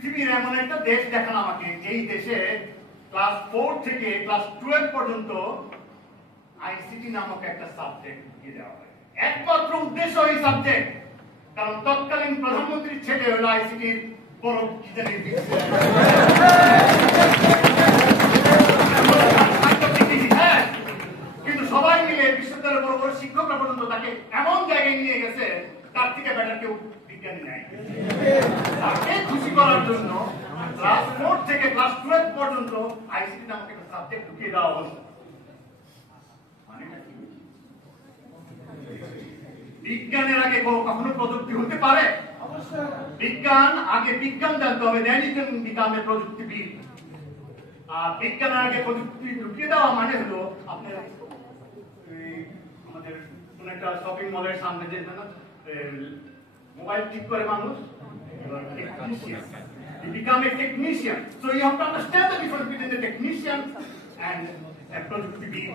পৃথিবীর এমন একটা দেশ দেখান আমাকে যেই দেশে ক্লাস 4 থেকে ক্লাস 12 পর্যন্ত আইসিটি নামক একটা সাবজেক্ট দিয়ে দেওয়া হয়। একমাত্র উদ্দেশ্য এই সাবজেক্ট, কারণ তৎকালীন প্রধানমন্ত্রীর ছেলে হলো আইসিটির বড় কি জানি কিন্তু সবাই মিলে বিশ্ববিদ্যালয়ের বড় বড় শিক্ষকরা পর্যন্ত তাকে এমন জায়গায় নিয়ে গেছে তার থেকে বেটার কেউ বিজ্ঞানী নাই। তাকে খুশি করার জন্য ক্লাস 4 থেকে ক্লাস 12 পর্যন্ত আইসিটি নামক একটা সাবজেক্ট ঢুকিয়ে দেওয়া হলো। বিজ্ঞানের আগে কখনো প্রযুক্তি হতে পারে? বিজ্ঞান আগে বিজ্ঞান জানতে হবে, then you can become a প্রযুক্তিবিদ। আর বিজ্ঞানের আগে প্রযুক্তি ঢুকিয়ে দেওয়া মানে হলো আপনার আমাদের কোন একটা শপিং মলের সামনে যে মোবাইল ঠিক করে মানুষ, you become a technician, so you have to understand the difference between the technician and a প্রযুক্তিবিদ।